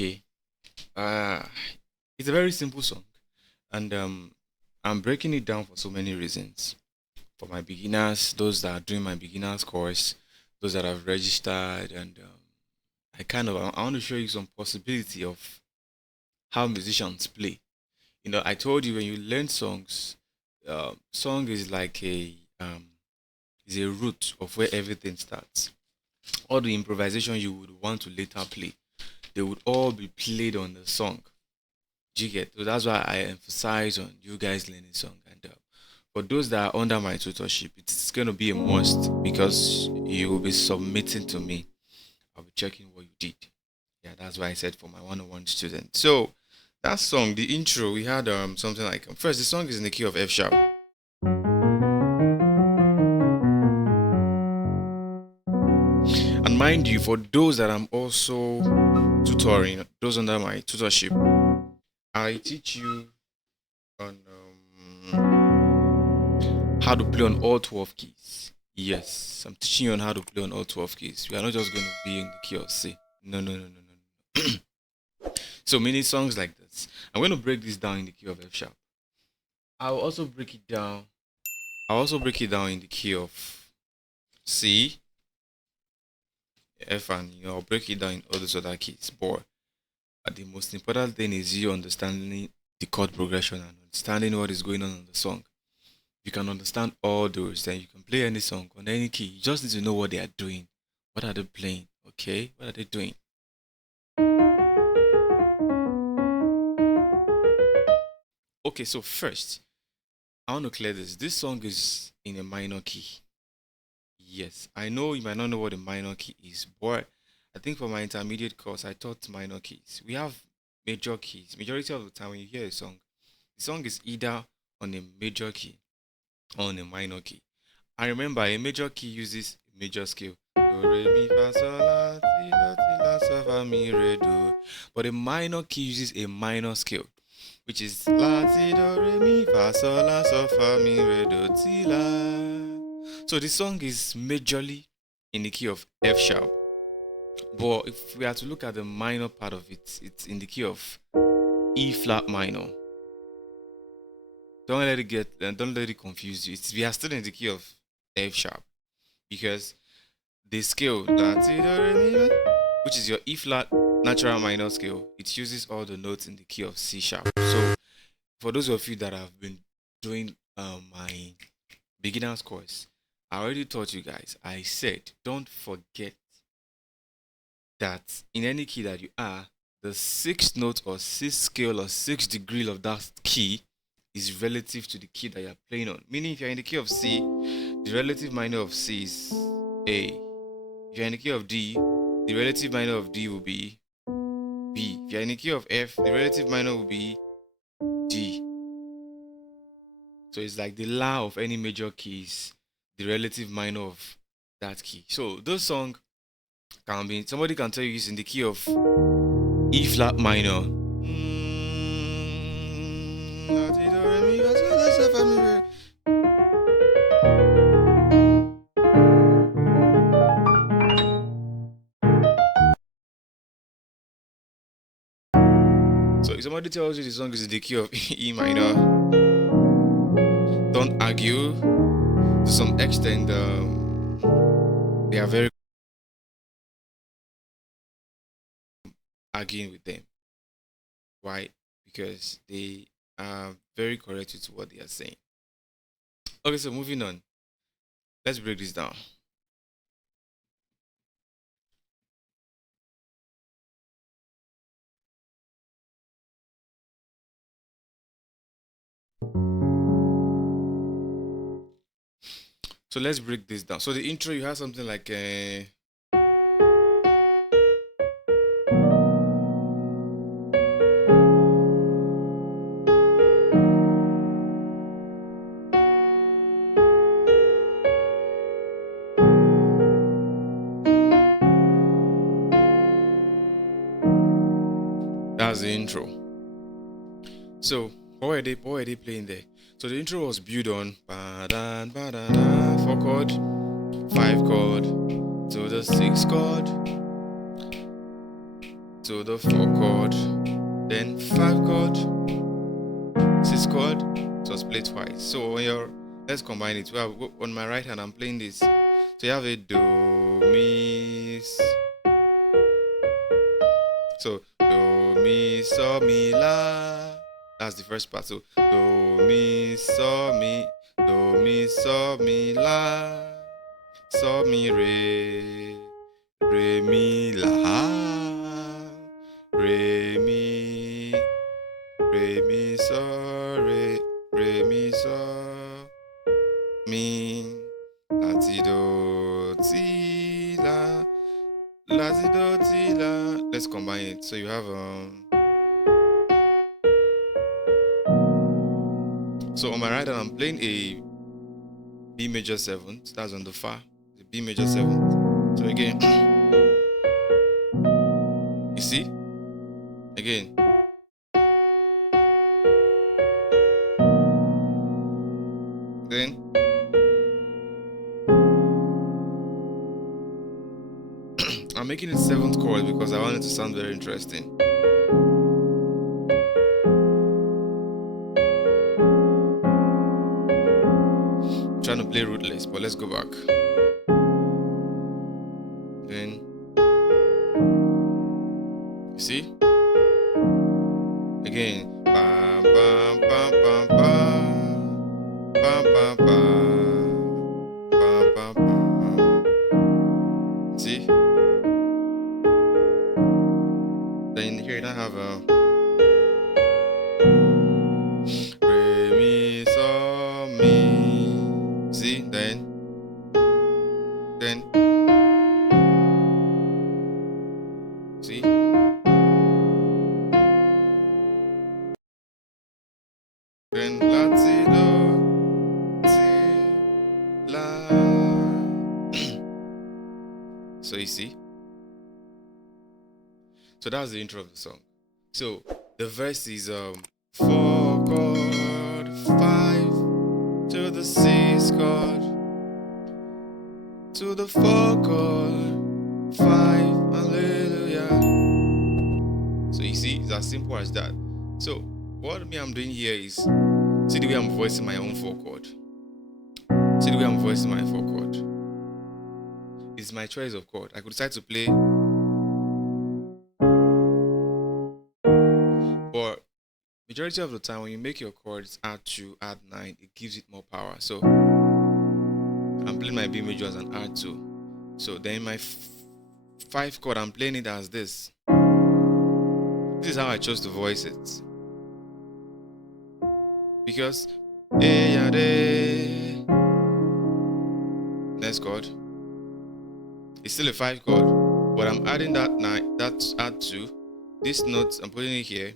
Okay. Uh it's a very simple song, and I'm breaking it down for so many reasons. For my beginners, those that are doing my beginners course, those that have registered, and I want to show you some possibility of how musicians play. I told you when you learn songs, song is a root of where everything starts. All the improvisation you would want to later play, they would all be played on the song. Do you get? So that's why I emphasize on you guys learning song. And for those that are under my tutorship, it's going to be a must because you will be submitting to me. I'll be checking what you did. Yeah, that's why I said for my one-on-one student. So that song, the intro, we had something like first the song is in the key of F sharp. And mind you, for those that I'm also tutoring, those under my tutorship, I teach you on how to play on all 12 keys. Yes, I'm teaching you on how to play on all 12 keys. We are not just going to be in the key of C. No, no, no, no, no. So many songs like this. I'm going to break this down in the key of F sharp. I'll also break it down. I'll also break it down in the key of C, F, and I'll break it down in all those other keys. But the most important thing is you understanding the chord progression and understanding what is going on the song. You can understand all those, then you can play any song on any key. You just need to know what they are doing. What are they playing? Okay, what are they doing? Okay, so first, I want to clear this. This song is in a minor key. Yes, I know you might not know what a minor key is, but I think for my intermediate course, I taught minor keys. We have major keys. Majority of the time, when you hear a song, the song is either on a major key or on a minor key. I remember a major key uses a major scale. Do, re, mi, fa, sol, la, ti, la, ti, la, so, fa, mi, re, do. But a minor key uses a minor scale, which is la, ti, do, re, mi, fa, sol, la, so, fa, mi, re, do, ti, la. So the song is majorly in the key of F sharp. But if we are to look at the minor part of it, it's in the key of E flat minor. Don't let it confuse you. We are still in the key of F sharp because the scale which is your E flat natural minor scale, it uses all the notes in the key of C sharp. So for those of you that have been doing my beginners course, I already taught you guys. I said don't forget that in any key that you are, the sixth note or sixth scale or sixth degree of that key is relative to the key that you're playing on. Meaning, if you're in the key of C, the relative minor of C is A. If you're in the key of D, the relative minor of D will be B. If you're in the key of F, the relative minor will be D. So it's like the La of any major keys, the relative minor of that key. So those songs can be, somebody can tell you it's in the key of E flat minor. So if somebody tells you the song is in the key of E minor, don't argue. To some extent, they are very arguing with them. Why? Because they are very correct with what they are saying. Okay, so moving on. Let's break this down. So let's break this down. So the intro, you have something like that's the intro. So what were they playing there? So the intro was built on 4 chord, 5 chord, to the 6 chord, to to the 4 chord, then 5 chord, 6 chord. So it's played twice. So when you're, let's combine it. Well, on my right hand, I'm playing this. So you have a do, mi, so do, mi, so, mi, la. That's the first part. So do, mi, so, mi, la, so, mi, re, mi, la, re, mi, so, re, mi, so, mi, la, ti, do, ti, la, ti, do, ti, la. Let's combine it. So you have so on my right hand, I'm playing a B major 7th. That's on the fa. The B major 7th. So again, you see? Again. Then I'm making it 7th chord because I want it to sound very interesting. I'm trying to play rootless, but let's go back. Then you see? Again. Bam, bam, bam, bam, bam. Bam, bam, bam. Bam, bam, bam. See? Then here you don't have re, mi, so, mi. See? Then see? Then la, ti, do, ti, la. So you see? So that's the intro of the song. So the verse is 4 chord, 5 to the 6 chord, to the 4 chord, 5, hallelujah. So you see, it's as simple as that. So what I'm doing here is, see the way I'm voicing my own 4 chord. See the way I'm voicing my 4 chord. It's my choice of chord. I could decide to play, but majority of the time when you make your chords add 2, add 9, it gives it more power. So I'm playing my B major as an R2. So then my 5 chord, I'm playing it as this. This is how I chose to voice it. Because next chord, it's still a 5 chord, but I'm adding that 9, that add 2. This note, I'm putting it here.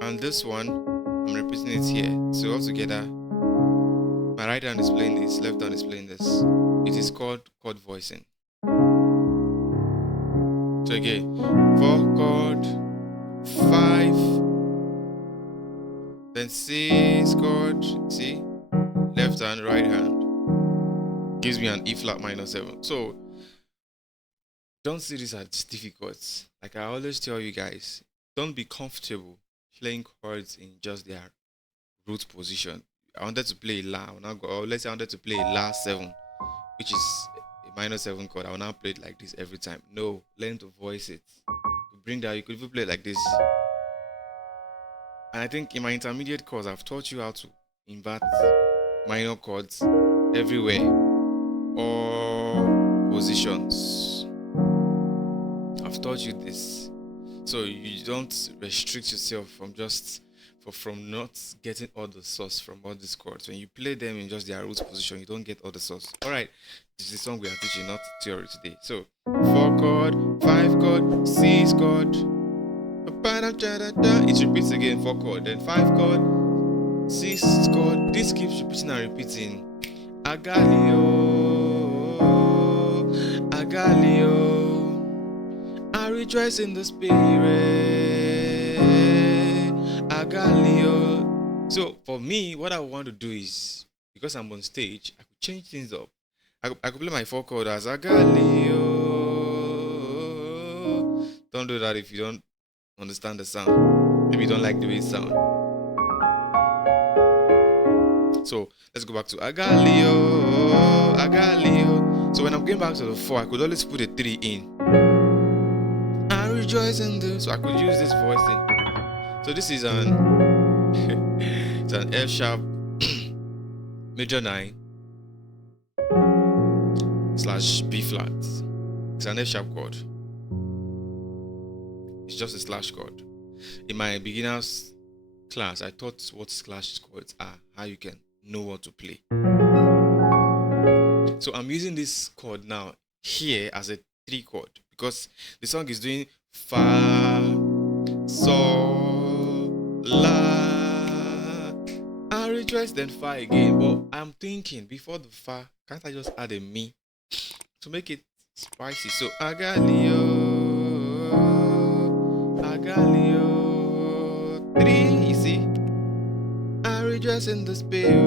And this one, I'm repeating it here. So all together, my right hand is playing this, left hand is playing this. It is called chord voicing. So again, 4 chord, 5, then 6 chord, see? Left hand, right hand. Gives me an E flat minor 7. So don't see this as difficult. Like I always tell you guys, don't be comfortable playing chords in just their root position. I wanted to play La. Or let's say I wanted to play La 7, which is a minor 7 chord. I will now play it like this every time. No, learn to voice it. To bring that, you could even play it like this. And I think in my intermediate course, I've taught you how to invert minor chords everywhere, all positions. I've taught you this, so you don't restrict yourself from not getting all the sauce from all these chords. When you play them in just their root position, you don't get all the sauce. All right, this is the song we are teaching, not theory today. So 4 chord, 5 chord, 6 chord. It repeats again, 4 chord, then 5 chord, 6 chord. This keeps repeating and repeating. Agalliao, Agalliao, I rejoice in the spirit. Agalliao. So for me, what I want to do is, because I'm on stage, I could change things up. I could play my 4 chord as Agalliao, Don't do that if you don't understand the sound. Maybe you don't like the way it sounds. So let's go back to Agalliao, Agalliao. So when I'm going back to the 4, I could always put a 3 in. I rejoice in this. So I could use this voice in. So this is it's an F sharp major 9 / B flat. It's an F sharp chord. It's just a slash chord. In my beginners class, I taught what slash chords are, how you can know what to play. So I'm using this chord now here as a 3 chord because the song is doing fa, sol, la. I rejoice, then fa again. But I'm thinking before the fa, can't I just add a mi to make it spicy? So Agalliao, Agalliao, 3. You see, I rejoice in the spirit.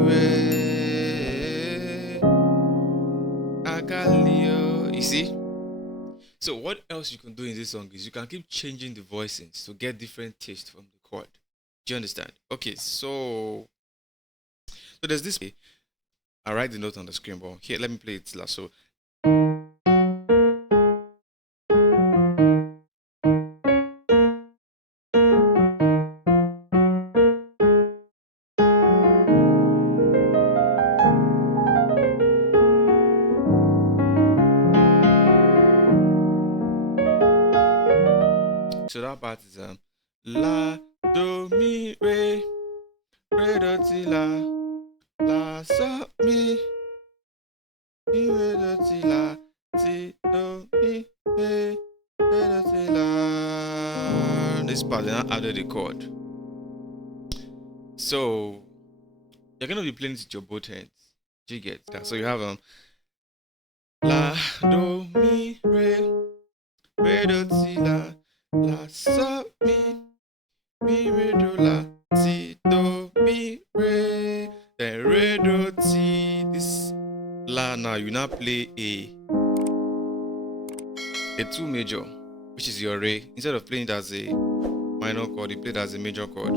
Agalliao, you see. So what else you can do in this song is you can keep changing the voicings to get different taste from the chord. Do you understand? Okay, so there's this. I write the note on the screen, but here let me play it last. So that part is la do mi re do ti la so mi re do ti la ti do mi re do ti la. This part then I added the chord. So you're gonna be playing with your both hands. Do you get that? So you have la do mi re do ti la so mi re do la ti do mi re, then re do ti. This la now you now play a 2 major, which is your re. Instead of playing it as a minor chord, you play it as a major chord.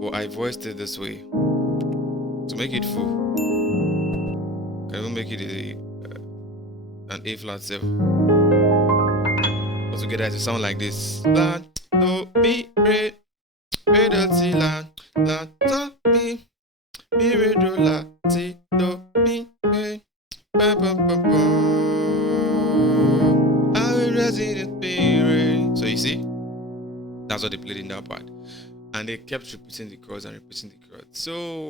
But I voiced it this way to make it full. Can even make it an A flat 7. Altogether it will sound like this. La do mi re do ti la do mi re do la ti do mi re ba ba ba ba. I will rest in the spirit. So you see, that's what they played in that part, and they kept repeating the chords and repeating the chords. So